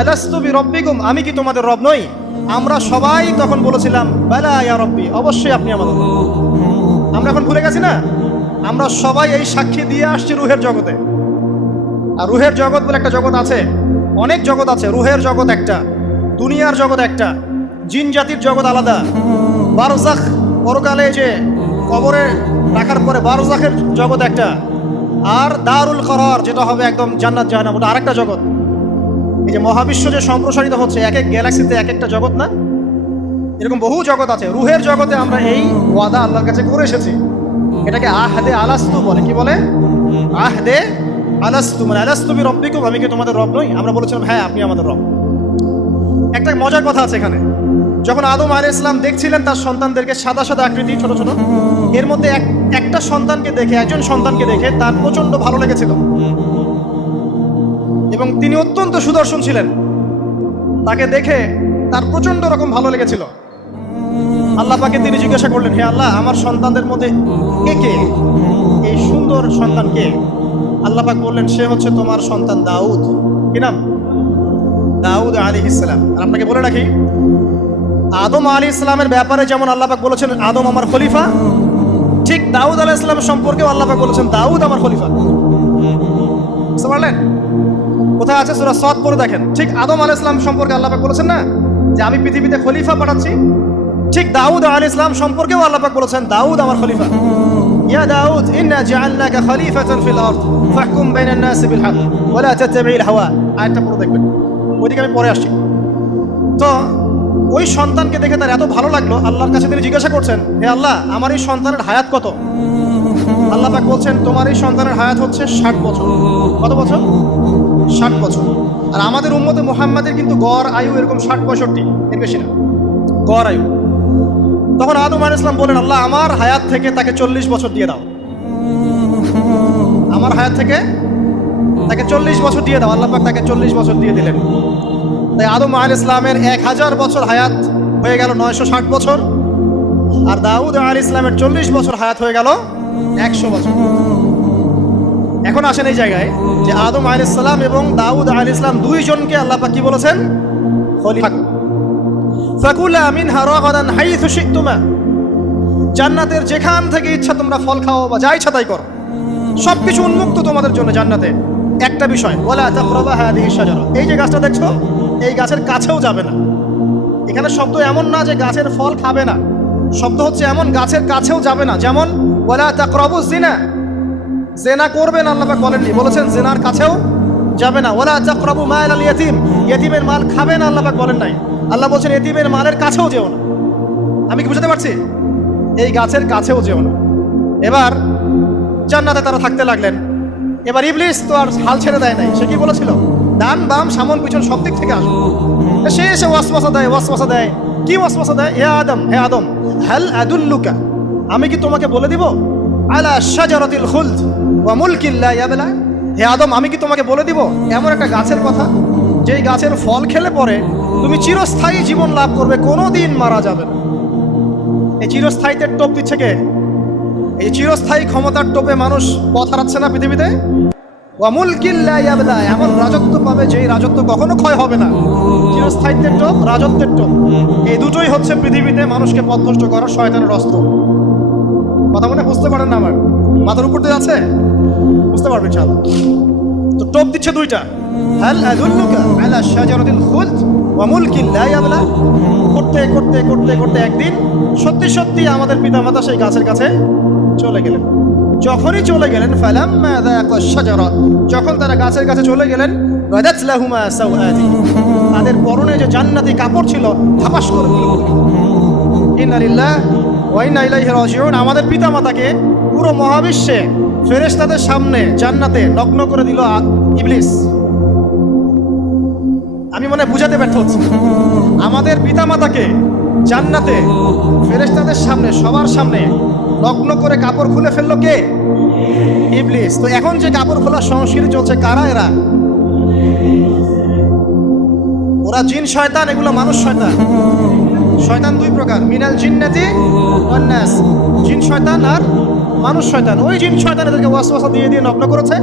আলাস্তু বিরব্বিকুম, আমি কি তোমাদের রব নই? আমরা সবাই তখন বলেছিলাম বালা ইয়া রব্বি, অবশ্যই আপনি আমাদের রব। আমরা এখন ভুলে গেছি না? আমরা সবাই এই সাক্ষী দিয়ে আসছি রুহের জগতে। আর রুহের জগৎ বলে একটা জগৎ আছে, অনেক জগৎ আছে। রুহের জগৎ একটা, দুনিয়ার জগৎ একটা, জিন জাতির জগৎ আলাদা, বারজাখ পরকালে যে কবরে রাখার পরে বারজাখের জগৎ একটা, আর দারুল করার যেটা হবে একদম জান্নাত জাহান্নাম, ওটা আরেকটা জগৎ। এই যে মহাবিশ্ব যে সম্প্রসারিত হচ্ছে, এক এক গ্যালাক্সিতে এক একটা জগৎ না, এরকম বহু জগৎ আছে। রুহের জগতে আমরা এই ওয়াদা আল্লাহর কাছে করে এসেছি। এটাকে আহদে আলাস্তু বলে। কি বলে? আহদে আলাস্তু, মানে আলাস্তু বিরব্বিকুম, আমি কি তোমাদের রব নই? আমরা বলেছিলাম হ্যাঁ আপনি আমাদের রব। একটা মজার কথা আছে এখানে। যখন আদম আলাইহিস সালাম দেখছিলেন তার সন্তানদেরকে সাদা সাদা আকৃতি, ছোট ছোট, এর মধ্যে একটা সন্তানকে দেখে, একজন সন্তানকে দেখে তার প্রচন্ড ভালো লেগেছিল এবং তিনি অত্যন্ত সুদর্শন ছিলেন। তাকে দেখে তার প্রচন্ড রকম ভালো লেগেছিল। আল্লাহ পাকে তিনি জিজ্ঞাসা করলেন, হে আল্লাহ, আমার সন্তানদের মধ্যে কে এই সুন্দর সন্তান কে? আল্লাহ পাক বললেন, সে হচ্ছে তোমার সন্তান দাউদ। কি নাম? দাউদ আলাইহিস সালাম। আর আপনাকে বলে রাখি, আদম আলাইহিস সালামের ব্যাপারে যেমন আল্লাহ পাক বলেছেন আদম আমার খলিফা, ঠিক দাউদ আলাইহিস সালামের সম্পর্কেও আল্লাহ পাক বলেছেন দাউদ আমার খলিফা। বুঝতে পারলেন? কোথায় আছে? সূরা সাদ পড়ে দেখেন। ঠিক আদম আলাইহিস সালাম সম্পর্কে আল্লাহ পাক বলেছেন না যে আমি পৃথিবীতে খলিফা পাঠাচ্ছি, ঠিক দাউদ আলাইহিস সালাম সম্পর্কেও আল্লাহ পাক বলেছেন দাউদ আমার খলিফা। ইয়া দাউদ ইন্না জাআলনাকা খলিফাতান ফিল আরদ ফাহকুম বাইনান নাস বিল হক ওয়া লা তাত্তাবি'ল হাওয়া। আয়াতটা পড়ে দেখবেন, ওইদিকে আমি পরে আসছি। তো ওই সন্তানকে দেখে তার এত ভালো লাগলো, আল্লাহর কাছে তিনি জিজ্ঞাসা করছেন, হে আল্লাহ, আমার এই সন্তানের হায়াত কত? আল্লাহ পাক বলছেন, তোমার এই সন্তানের হায়াত হচ্ছে 60 বছর। কত বছর? 60 বছর। আর আমাদের উম্মতে মুহাম্মাদের কিন্তু গড় আয়ু এরকম 60-65, এর বেশি না গড় আয়ু। তখন আদম আলাইহিস সালাম বলেন, আল্লাহ, আমার হায়াত থেকে তাকে 40 বছর দিয়ে দাও। আমার হায়াত থেকে তাকে 40 বছর দিয়ে দাও। আল্লাহ পাক তাকে 40 বছর দিয়ে দিলেন। তাই আদম আলাইহিস সালামের 1000 বছর হায়াত হয়ে গেল 960 বছর, আর দাউদ আলাইহিস সালামের 40 বছর হায়াত হয়ে গেল 100 বছর। এখন আসেন এই জায়গায় যে আদম আলাইহিস সালাম এবং দাউদ আলাইহিস সালাম দুইজনকে আল্লাহ পাক কি বলেছেন? খলিফা। ফাকুলা মিনহা রাগাদান হাইথু শি'তুমা, জান্নাতের যেখান থেকে ইচ্ছা তোমরা ফল খাও বা যা ইচ্ছা তাই করো, সবকিছু উন্মুক্ত তোমাদের জন্য জান্নাতে। একটা বিষয়, ওয়ালা তাকরাবা হাদিহি শাজারা, এই যে গাছটা দেখছো, এই গাছের কাছেও যাবে না। এখানে শব্দ এমন না যে গাছের ফল খাবে না, শব্দ হচ্ছে এমন গাছের কাছেও যাবে না। যেমন ওয়ালা তাকরাবু জিনা, জেনা করবে না আল্লাহ পাক বলেননি, বলেছেন জেনার কাছেও যাবে না। ওয়ালা তাকরাবু মাল আল ইয়াতিম, ইয়াতিমের মাল খাবে না আল্লাহ পাক বলেন নাই, আল্লাহ বলছেন ইয়াতিমের মালের কাছেও যেও না। আমি কি বুঝতে পারছি? এই গাছের কাছেও যেও না। এবার জান্নাতে তারা থাকতে লাগলেন। এবার ইবলিস তো আর হাল ছেড়ে দেয় নাই। সে কি বলেছিল? ডান বাম সামন পিছন সব দিক থেকে আসবে। সে এসে ওয়াসওয়াসা দেয়। কি ওয়াসওয়াসা দেয়? হে আদম, হাল আদুল্লুকা, আমি কি তোমাকে বলে দিব আলা শাজারাতিল খুলদ ওয়া মুলকিন লা ইয়াবলা? হে আদম, আমি কি তোমাকে বলে দিব এমন একটা গাছের কথা, যেই গাছের ফল খেলে পরে তুমি চিরস্থায়ী জীবন লাভ করবে, কোনোদিন মারা যাবে না। এই চিরস্থায়ীতে টোপ দিচ্ছে কে? এই চিরস্থায়ী ক্ষমতার টোপে মানুষ পথ হারাচ্ছে না পৃথিবীতে। ওয়া মুলকিন লা ইয়াবলা, এমন রাজত্ব পাবে যেই রাজত্ব কখনো ক্ষয় হবে না। চিরস্থায়িত্বের টোপ, রাজত্বের টোপ, এই দুটোই হচ্ছে পৃথিবীতে মানুষকে পথভ্রষ্ট করার শয়তানের অস্ত্র। কথা মনে বুঝতে পারেন না? আমার মাথার উপর দিয়ে আছে, বুঝতে পারবেন ইনশাআল্লাহ। তো টোপ দিচ্ছে দুইটা, হাল আদুল্লুকা আলা শাজারাতিল খুলদ ওয়া মুলকিন লা ইয়াবলা। করতে একদিন সত্যি আমাদের পিতামাতা সেই গাছের কাছে চলে গেলেন। যখনই চলে গেলেন, ফালাম্মা যাকা শাজারা, যখন তারা গাছের কাছে চলে গেলেন, বাদাত লাহুমা সাওআতিহিম, তাদের পরনে যে জান্নাতি কাপড় ছিল ধাপাস করে দিল। ইন্না লিল্লাহি ওয়া ইন্না ইলাইহি রাজিউন। আমাদের পিতামাতাকে পুরো মহাবিশ্বে ফেরেশতাদের সামনে জান্নাতে নগ্ন করে দিল ইবলিস। আমি মনে বুঝাতে ব্যর্থ হচ্ছি। আমাদের পিতামাতাকে জান্নাতে ফেরেশতাদের সামনে, সবার সামনে নগ্ন করে কাপড় খুলে ফেললো কে? ইবলিস। তো এখন যে কাপড় খোলার সংস্কৃতি চলছে, কারা এরা? ওরা জিন শয়তান, এগুলো মানুষ শয়তান। শয়তান দুই প্রকার, মিনাল জিন্নাতি ওয়ান নাস, জিন শয়তান আর মানুষ শয়তান। ওই জিন শয়তান এদেরকে ওয়াসওয়াসা দিয়ে নগ্ন করেছে।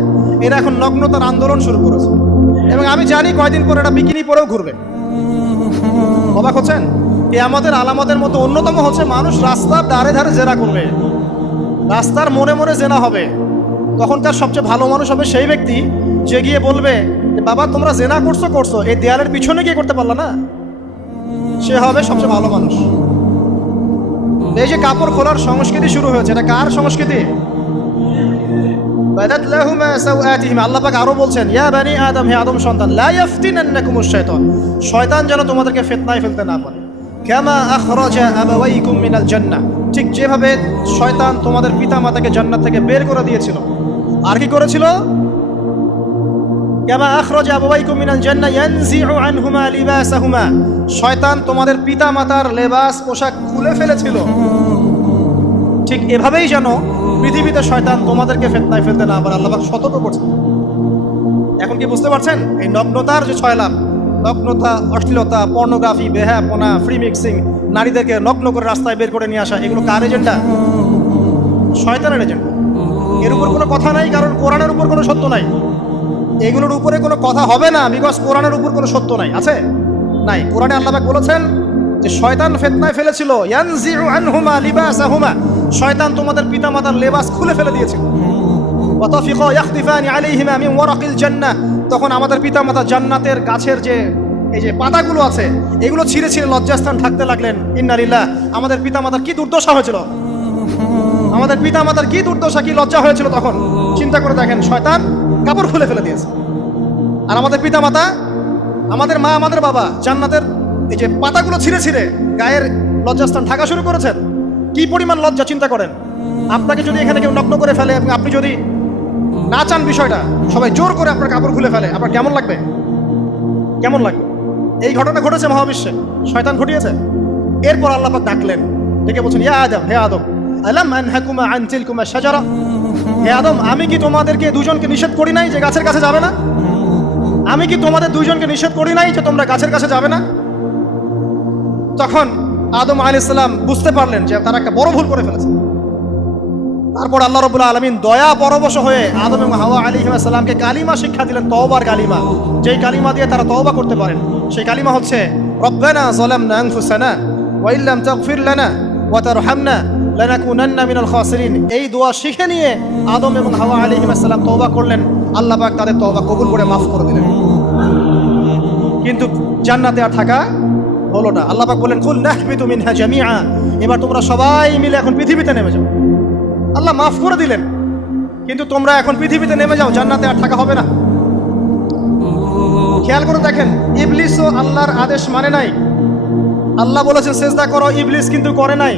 এরা এখন নগ্নতার আন্দোলন শুরু করেছে। এবং আমি জানি কয়দিন পরে এটা বিকিনি পরেও ঘুরবে। অবাক হচ্ছেন? কিয়ামতের আলামতের মতো অন্যতম হচ্ছে মানুষ রাস্তার ধারে ধারে জেনা করবে, রাস্তার মোড়ে মোড়ে জেনা হবে। তখনকার সবচেয়ে ভালো মানুষ হবে সেই ব্যক্তি যে গিয়ে বলবে যে বাবা তোমরা জেনা করছো, এই দেয়ালের পিছনে গিয়ে করতে পারলা না। সে হবে সবচেয়ে ভালো মানুষ। এই যে কাপড় খোলার সংস্কৃতি শুরু হয়েছে, এটা কার সংস্কৃতি? বাদাত লাহুমা সাওআতিহিম। আল্লাহ পাক আরো বলছেন, ইয়া বানি আদম, হে আদম সন্তান, লা ইয়াফতিনান্নাকুমুশ শাইতান, শয়তান যেন তোমাদেরকে ফিতনায় ফেলতে না পারে। কামা আখরাজা আবাওয়াইকুম মিনাল জান্নাহ, ঠিক যেভাবে শয়তান তোমাদের পিতামাতাকে জান্নাত থেকে বের করে দিয়েছিল। আর কি করেছিল? কামা আখরাজা আবাওয়াইকুম মিনাল জান্নাহ ইয়ানজিউ আনহুমা লিবাসাহুমা, শয়তান তোমাদের পিতামাতার লেবাস পোশাক খুলে ফেলেছিল। ঠিক এভাবেই যেন পৃথিবীতে শয়তান তোমাদেরকে ফিতনায় ফেলতে না পারে, আল্লাহ পাক সতর্ক করছেন। এখন কি বুঝতে পারছেন? এই নগ্নতার যে 6 লাভ, নগ্নতা, অশ্লীলতা, পর্নোগ্রাফি, বেহায়াপনা, ফ্রি মিক্সিং, নারীদেরকে নগ্ন করে রাস্তায় বের করে নিয়ে আসা, এগুলো কার এজেন্ডা? শয়তানের এজেন্ডা। এর উপর কোনো কথা নাই, কারণ কোরআনের উপর কোনো সত্য নাই। এগুলোর উপরে কোনো কথা হবে না, বিকজ কোরআনের উপর কোনো সত্য নাই। আছে? নাই। কোরআনে আল্লাহ পাক বলেছেন যে শয়তান ফিতনায় ফেলেছিল, ইয়ানজিউ আনহুমা লিবাসাহুমা, শয়তান তোমাদের পিতামাতার লেবাস খুলে ফেলে দিয়েছিল। ওয়াতাফিকা ইয়াখতিফানি আলাইহিমা মিন ওয়ারাকিল জান্নাহ, তখন আমাদের পিতামাতা জান্নাতের গাছের যে এই যে পাতাগুলো আছে এগুলো ছিঁড়ে ছিঁড়ে লজ্জাস্থান থাকতে লাগলেন। ইন্না লিল্লাহ। আমাদের পিতামাতার কি দুর্দশা হয়েছিল, আমাদের পিতামাতার কি দুর্দশা, কি লজ্জা হয়েছিল তখন। চিন্তা করে দেখেন, শয়তান কাপড় খুলে ফেলে দিয়েছে। আর আমাদের পিতামাতা, আমাদের মা, আমাদের বাবা জান্নাতের এই যে পাতাগুলো ছিঁড়ে ছিঁড়ে গায়ের লজ্জাস্থান ঢাকা শুরু করেছেন। কি পরিমাণ লজ্জা চিন্তা করেন। আপনাকে যদি এখানে কেউ নগ্ন করে ফেলে এবং আপনি যদি না চান বিষয়টা, সবাই জোর করে আপনার কাপড় খুলে ফেলে, আপনার কেমন লাগবে? কেমন লাগবে? এই ঘটনা ঘটেছে মহাবিশ্বে, শয়তান ঘটিয়েছে। এরপর আল্লাহ পাক ডাকলেন, ডেকে বলছেন, ইয়া আদম, হে আদম, আলাম আনহাকুমা আন তিলকুমা শাজারা, হে আদম, আমি কি তোমাদেরকে দুজনকে নিষেধ করি নাই যে গাছের কাছে যাবে না? আমি কি তোমাদের দুইজনকে নিষেধ করি নাই যে তোমরা গাছের কাছে যাবে না? তখন আদম আলাইহিস সালাম বুঝতে পারলেন যে তারা একটা বড় ভুল করে ফেলেছে। তারপর আল্লাহ রাব্বুল আলামিন দয়া পরবশ হয়ে আদম এবং হাওয়া আলাইহিস সালামকে কালিমা শিক্ষা দিলেন, তওবার কালিমা, যেই কালিমা দিয়ে তারা তওবা করতে পারেন। সেই কালিমা হচ্ছে রব্বানা যালামনা আনফুসানা ওয়া ইল্লাম তাগফির লানা ওয়া তারহামনা লানাকুনান্না মিনাল খাসিরিন। এই দোয়া শিখে নিয়ে আদম এবং হাওয়া আলাইহিস সালাম তওবা করলেন। আল্লাহ পাক তাদের তওবা কবুল করে মাফ করে দিলেন। কিন্তু জান্নাতে আর থাকা হলো না। আল্লাহ পাক বললেন, কুল নাহবিতু মিনহা জামিআ, এবার তোমরা সবাই মিলে এখন পৃথিবীতে নেমে যাও। আল্লাহ মাফ করে দিলেন, কিন্তু তোমরা এখন পৃথিবীতে নেমে যাও, জান্নাতে আর থাকা হবে না। খেয়াল করে দেখেন, ইবলিসও আল্লাহর আদেশ মানে নাই। আল্লাহ বলেছেন সেজদা করো, ইবলিস কিন্তু করে নাই।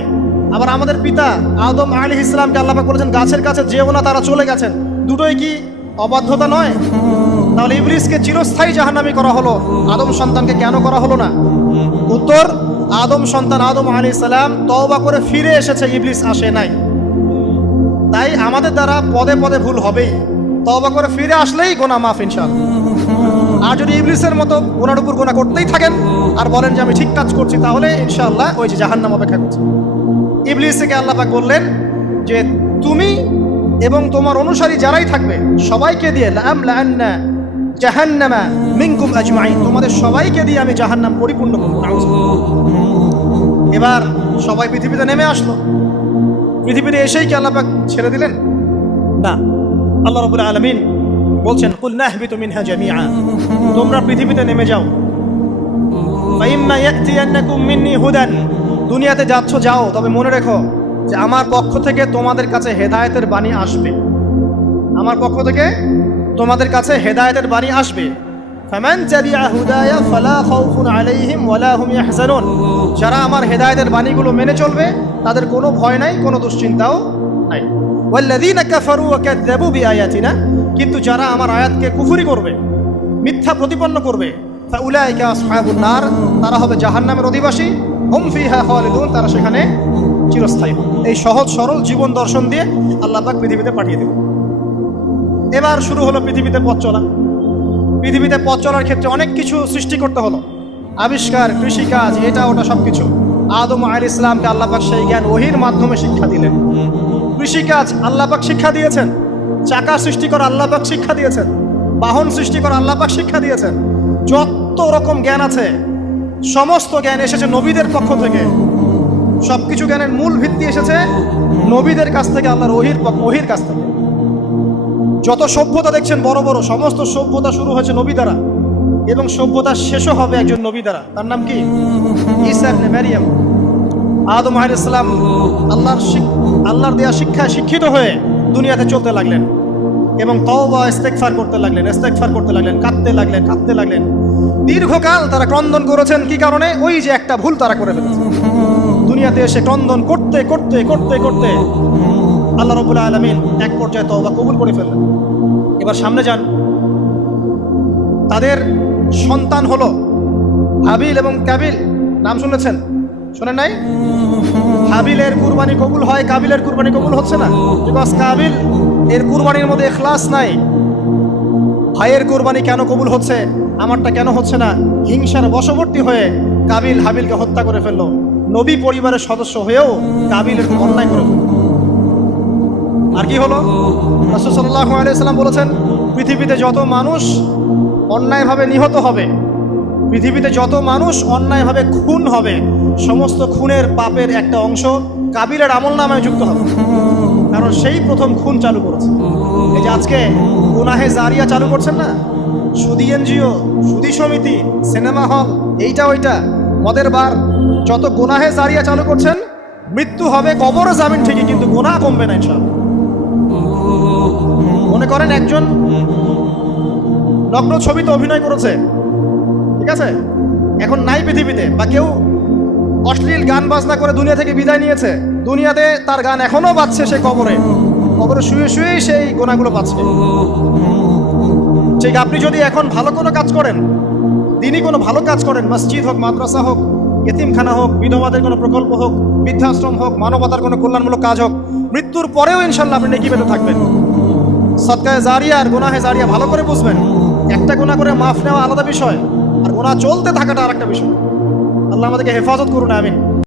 আবার আমাদের পিতা আদম আলাইহিস সালামকে আল্লাহ পাক বলেছেন গাছের কাছে যেও না, তারা চলে গেছেন। দুটোই কি অবাধ্যতা নয়? তাহলে ইবলিসকে চিরস্থায়ী জাহান্নামী করা হলো, আদম সন্তানকে কেন করা হলো না? উত্তর, আদম সন্তান আদম আলাইহিস সালাম তওবা করে ফিরে এসেছে, ইবলিস আসে নাই। তাই আমাদের দ্বারা পদে পদে ভুল হবেই, তওবা করে ফিরে আসলেই গোনা মাফ ইনশাআল্লাহ। আর যদি ইবলিসের মতো গোনার উপর গোনা করতেই থাকেন আর বলেন যে আমি ঠিক কাজ করছি, তাহলে ইনশাআল্লাহ ওই যে জাহান্নাম অপেক্ষা করছে। ইবলিসকে আল্লাহ পাক বললেন যে তুমি এবং তোমার অনুসারী যারাই থাকবে সবাইকে দিয়ে লাআমলাআন্না জাহান্নামা মিনকুম আজমাইন, তোমাদের সবাইকে দিয়ে আমি জাহান্নাম পরিপূর্ণ করব। এবার সবাই পৃথিবীতে নেমে আসলো। পৃথিবীতে এসেই কি আল্লাহ পাক ছেড়ে দিলেন? না। আল্লাহ রাব্বুল আলামিন বলছেন, কুল নাহবিতু মিনহা জামিআ, তোমরা পৃথিবীতে নেমে যাও। ফাইম্মা ইয়াতিয়ান্নাকুম মিন্নি হুদান, দুনিয়াতে যাচ্ছ যাও, তবে মনে রেখো যে আমার পক্ষ থেকে তোমাদের কাছে হেদায়েতের বাণী আসবে। আমার পক্ষ থেকে তোমাদের কাছে হেদায়েতের বাণী আসবে। ফামান তাবিআ হুদায়া ফালা খাউফুন আলাইহিম ওয়ালা হুম ইয়াহজানুন, যারা আমার হেদায়েতের বাণীগুলো মেনে চলবে তাদের কোনো ভয় নাই, কোনো দুশ্চিন্তাও নাই। ওয়াল্লাযীনা কাফারু ওয়া কাযযাবু বিআয়াতিনা, কিন্তু যারা আমার আয়াতকে কুফরি করবে, মিথ্যা প্রতিপন্ন করবে, ফাউলাইকা আসহাবুন নার, তারা হবে জাহান্নামের অধিবাসী। হুম ফিহা খালিদুন, তারা সেখানে চিরস্থায়ী। এই সহজ সরল জীবন দর্শন দিয়ে আল্লাহ পাক পৃথিবীতে পাঠিয়ে দিলেন। এবার শুরু হলো পৃথিবীতে পথ চলা। পৃথিবীতে পথ চলার ক্ষেত্রে অনেক কিছু সৃষ্টি করতে হলো, আবিষ্কার, কৃষিকাজ, এটা ওটা সব কিছু। আদম আলাইহিস সালামকে আল্লাহ পাক সেই জ্ঞান ওহীর মাধ্যমে শিক্ষা দিলেন। কৃষিকাজ আল্লাহ পাক শিক্ষা দিয়েছেন, চাকা সৃষ্টি করা আল্লাহ পাক শিক্ষা দিয়েছেন। বাহন সৃষ্টি করা আল্লাহ পাক শিক্ষা দিয়েছেন। যত রকম জ্ঞান আছে সমস্ত জ্ঞান এসেছে নবীদের পক্ষ থেকে। সবকিছু জ্ঞানের মূল ভিত্তি এসেছে নবীদের কাছ থেকে, আল্লাহর ওহির কাছ থেকে। যত সভ্যতা দেখছেন বড় বড়, সমস্ত সভ্যতা শুরু হয়েছে নবী দ্বারা, এবং সভ্যতা শেষও হবে একজন নবী দ্বারা। তার নাম কি? ঈসা ইবনে মারইয়াম। আদম আলাইহিস সালাম আল্লাহর দেয়া শিক্ষায় শিক্ষিত হয়ে দুনিয়াতে চলতে লাগলেন এবং তওবা ইস্তেগফার করতে লাগলেন, কাঁদতে লাগলেন। দীর্ঘকাল তারা ক্রন্দন করেছেন। কি কারণে? ওই যে একটা ভুল তারা করে ফেলেছে। দুনিয়াতে এসে ক্রন্দন করতে আল্লাহ রাব্বুল আলামিন এক পর্যায়ে তওবা কবুল করে ফেললেন। এবার সামনে যান। তাদের সন্তান হলো হাবিল এবং কাবিল। নাম শুনেছেন? শোনেন নাই? হাবিলের কুরবানি কবুল হয়, কাবিলের কুরবানি কবুল হচ্ছে না। বিকজ কাবিল এর কুরবানির মধ্যে ইখলাস নাই। ভাইয়ের কুরবানি কেন কবুল হচ্ছে, আমারটা কেন হচ্ছে না? হিংসার বশবর্তী হয়ে কাবিল হাবিলকে হত্যা করে ফেললো। নবী পরিবারের সদস্য হয়েও কাবিল এরকম অন্যায় করে ফেলল। আর কি হলো? রাসূল সাল্লাল্লাহু আলাইহি সাল্লাম বলেছেন, পৃথিবীতে যত মানুষ অন্যায়ভাবে নিহত হবে, পৃথিবীতে যত মানুষ অন্যায়ভাবে খুন হবে, সমস্ত খুনের পাপের একটা অংশ কাবিলের আমলনামায় যুক্ত হবে। কারণ সেই প্রথম খুন চালু করেছে। এই যে আজকে গুনাহে জারিয়া চালু করছেন না, সুদী এনজিও, সুদী সমিতি, সিনেমা হল, এইটা ওইটা, মদের বার, যত গুনাহে জারিয়া চালু করছেন, মৃত্যু হবে, কবরে যাবেন ঠিকই, কিন্তু গুনাহ কমবে না ইনশাআল্লাহ। মনে করেন একজন নগ্ন ছবিতে অভিনয় করেছে, ঠিক আছে, এখন নাই পৃথিবীতে, বা কেউ অশ্লীল গান বাজনা করে দুনিয়া থেকে বিদায় নিয়েছে, দুনিয়াতে তার গান এখনো বাজছে, সে কবরে শুয়ে শুয়েই সেই গোনাগুলো পাচ্ছে। ঠিক আপনি যদি এখন ভালো কোনো কাজ করেন, দিনই কোনো ভালো কাজ করেন, মসজিদ হোক, মাদ্রাসা হোক, এতিমখানা হোক, বিধবাদের কোনো প্রকল্প হোক, বৃদ্ধাশ্রম হোক, মানবতার কোনো কল্যাণমূলক কাজ হোক, মৃত্যুর পরেও ইনশাল্লাহ আপনি নেকি পেতে থাকবেন। সদকায়ে জারিয়া আর গুনাহে জারিয়া ভালো করে বুঝবেন। একটা গুনাহ করে মাফ নেওয়া আলাদা বিষয়, আর গুনাহ চলতে থাকাটা আরেকটা বিষয়। আল্লাহ আমাদেরকে হেফাজত করুন, আমিন।